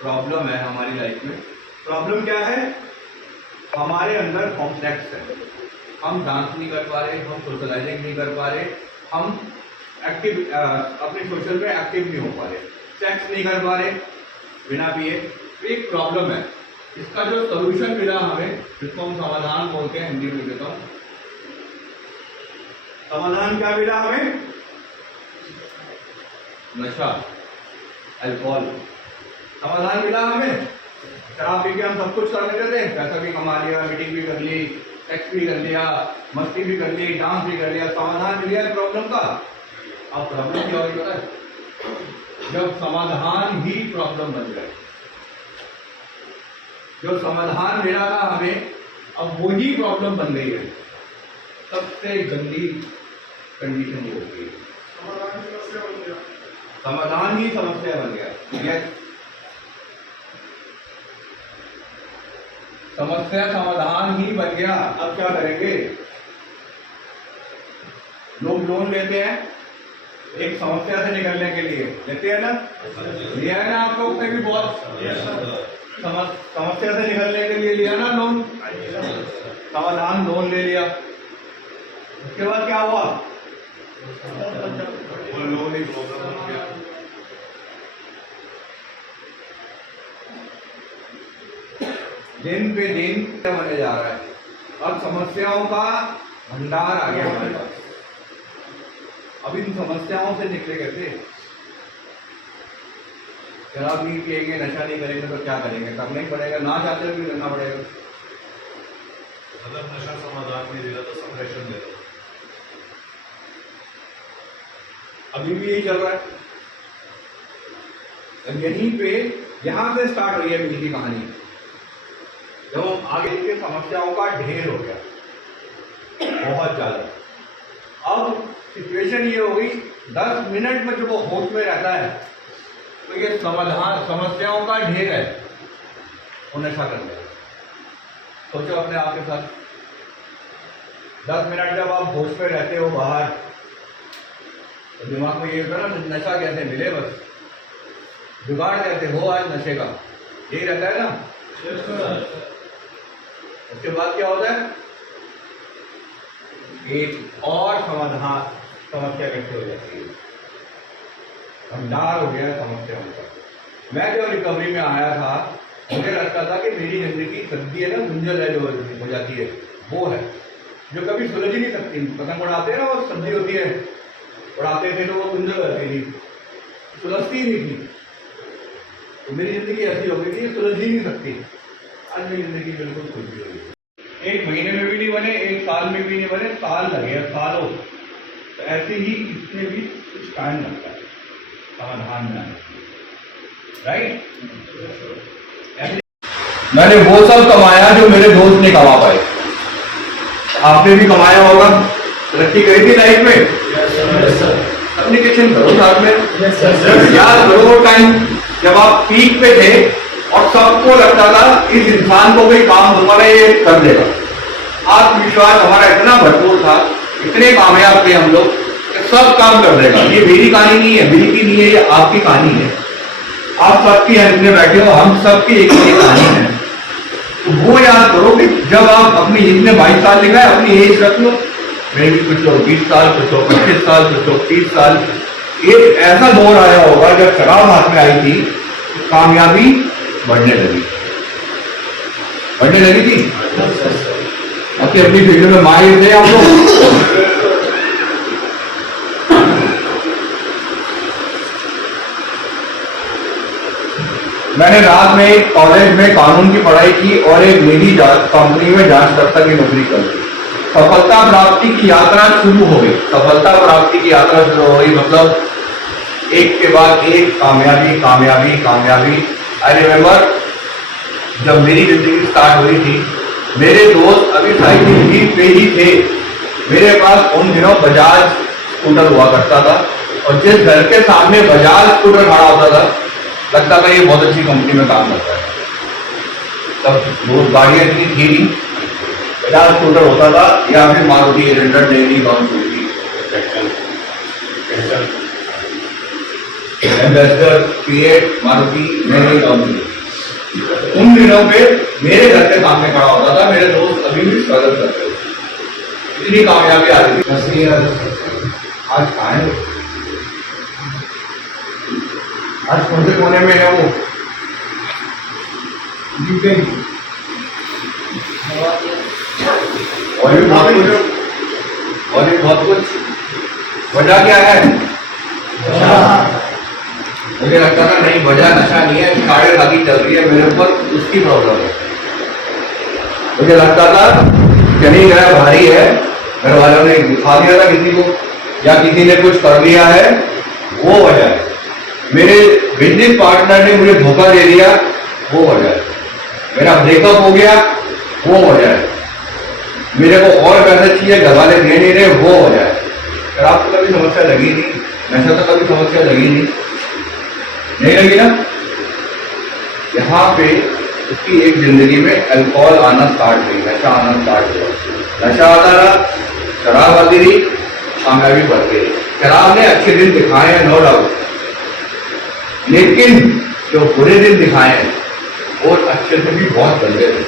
Problem है हमारी life में। प्रॉब्लम क्या है? हमारे अंदर कॉम्प्लेक्स है, हम डांस नहीं कर पा रहे, हम सोशलाइजिंग नहीं कर पा रहे, हम एक्टिव अपने सोशल में एक्टिव नहीं हो पा रहे, सेक्स नहीं कर पा रहे बिना पिए। तो एक प्रॉब्लम है। इसका जो सोल्यूशन मिला हमें, जिसको हम समाधान बोलते हैं, हिंदी में देता हूँ। समाधान क्या मिला हमें? नशा, अल्कोहल। समाधान मिला हमें। शराब पी के हम सब कुछ कर लेते थे, पैसा भी कमा लिया, मीटिंग भी कर ली, सेक्स भी कर लिया, मस्ती भी कर ली, डांस भी कर लिया। समाधान मिल गया प्रॉब्लम का। अब प्रॉब्लम क्या होगी पता है? जब समाधान ही प्रॉब्लम बन गए, जो समाधान मिला था हमें, अब वो ही प्रॉब्लम बन गई है। सबसे गंदी कंडीशन ये होती है, समाधान ही समस्या बन गया। यस, समस्या समाधान ही बन गया। अब क्या करेंगे? लोग लोन लेते हैं एक समस्या से निकलने के लिए, लेते हैं ना? लिया है ना आप लोग ने भी बहुत? समस्या से निकलने के लिए लिया ना लोन? समाधान लोन ले लिया। उसके बाद क्या हुआ? वो लोन ही प्रॉब्लम हो गया। दिन पे दिन होने जा रहा है। अब समस्याओं का भंडार आ गया हमारे पास। अब इन समस्याओं से निकले कैसे? शराब नहीं पिएंगे, नशा नहीं करेंगे तो क्या करेंगे? करना ही पड़ेगा, ना चाहते हुए भी करना पड़ेगा। मतलब नशा समाधान नहीं देगा तो संप्रेषण देगा। अभी भी यही चल रहा है। यहीं पे यहां से स्टार्ट हुई है मेरी कहानी। जब हम आगे के समस्याओं का ढेर हो गया, बहुत ज्यादा। अब सिचुएशन ये हो गई, 10 मिनट में जब वो होश में रहता है तो ये समाधान समस्याओं का ढेर है, वो नशा कर लिया। सोचो अपने आप के साथ, 10 मिनट जब आप होश में रहते हो बाहर, तो दिमाग में ये होता है ना, नशा कैसे मिले, बस जुगाड़ कैसे हो आज नशे का, यही रहता है ना। उसके बाद क्या होता है? एक और समाधान, समस्या कैसे हो जाती है, भंडार हो गया समस्याओं का। मैं जब रिकवरी में आया था, मुझे लगता था कि मेरी जिंदगी सद्दी है ना, गुंजल है जो हो जाती है, वो है जो कभी सुलझ ही नहीं सकती। पतंग उड़ाते हैं ना, वो सब्जी होती है, उड़ाते थे तो वो गुंजल रहती थी, सुलझती नहीं थी। तो मेरी जिंदगी ऐसी हो गई थी, सुलझ ही नहीं सकती। आज मेरी जिंदगी बिल्कुल खुल गई है। 1 महीने में भी नहीं बने, 1 साल में भी नहीं बने, साल लगे, सालों। तो ऐसे ही इसमें भी कुछ टाइम लगता है समाधान में आने के लिए, राइट? मैंने वो सब कमाया जो मेरे दोस्त नहीं कमा पाए। आपने भी कमाया होगा, तरक्की करी थी लाइफ में। कम्युनिकेशन करो साथ में। याद करो वो टाइम जब आप पीक पे थे और सबको लगता था इस इंसान को कोई काम दूंगा ये कर देगा। आत्मविश्वास हमारा इतना भरपूर था, इतने कामयाब थे हम लोग, सब काम कर देगा। ये मेरी कहानी नहीं है, मेरी की नहीं है, ये आपकी कहानी है। आप सबकी इसमें बैठे हो, हम सबकी एक कहानी है। तो वो याद करो कि जब आप अपनी एज में 22 साल लिखा है, अपनी एज रख लो। मेरे भी कुछ लोग 20 साल, कुछ लोग 25 साल, कुछ लोग 30 साल। एक ऐसा दौर आया होगा जब शराब हाथ में आई थी, कामयाबी बढ़ने लगी थी। अपनी अपनी फील्ड में माहिर थे हम लोग। मैंने रात में एक कॉलेज में कानून की पढ़ाई की और एक निजी कंपनी में जांचकर्ता की नौकरी कर दी। सफलता प्राप्ति की यात्रा शुरू हो गई। सफलता प्राप्ति की यात्रा शुरू हो गई, मतलब एक के बाद एक कामयाबी कामयाबी कामयाबी। आई रिमेम्बर जब मेरी जिंदगी स्टार्ट हुई थी, मेरे दोस्त अभी साइकिल पे ही थे। मेरे पास उन दिनों बजाज स्कूटर हुआ करता था और जिस घर के सामने बजाज स्कूटर खड़ा होता था, लगता था ये बहुत अच्छी कंपनी में काम करता है। तब वो गाड़ियाँ इतनी थी नहीं, बजाज स्कूटर होता था या फिर Maruti एजेंडर daily ambassador, fiat, Maruti, नई कंपनी। उन दिनों पे मेरे घर के सामने खड़ा होता था, मेरे दोस्त अभी भी स्ट्रगल करते थे, इतनी कामयाबी आ रही थी। बस ये आज कहाँ है? आज कौन से कोने में है वो? और भी बहुत कुछ, और भी बहुत कुछ। वजह क्या है? मुझे लगता था नहीं, वजह नशा नहीं है, काड़े बाकी चल रही है मेरे ऊपर, उसकी प्रॉब्लम है। मुझे लगता था कहीं गया भारी है, घर वालों ने दिखा दिया था किसी को, या किसी ने कुछ कर दिया है, वो वजह है। मेरे बिजनेस पार्टनर ने मुझे धोखा दे दिया, वो वजह है। मेरा ब्रेकअप हो गया, वो वजह है। मेरे को और पैसे चाहिए, घर वाले दे नहीं रहे, वो वजह है। शराब तो कभी समस्या लगी नहीं, नशा तो कभी समस्या लगी नहीं लगी ना। यहाँ पे उसकी एक जिंदगी में अल्कोहल आना स्टार्ट हुई, नशा आना स्टार्ट हुआ। नशा आता रहा, शराब आती रही, कामयाबी बढ़ती रही। शराब ने अच्छे दिन दिखाए हैं, नो डाउट, लेकिन जो बुरे दिन दिखाए हैं वो अच्छे से भी बहुत गंदे थे,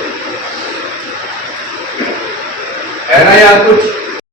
है ना यार कुछ।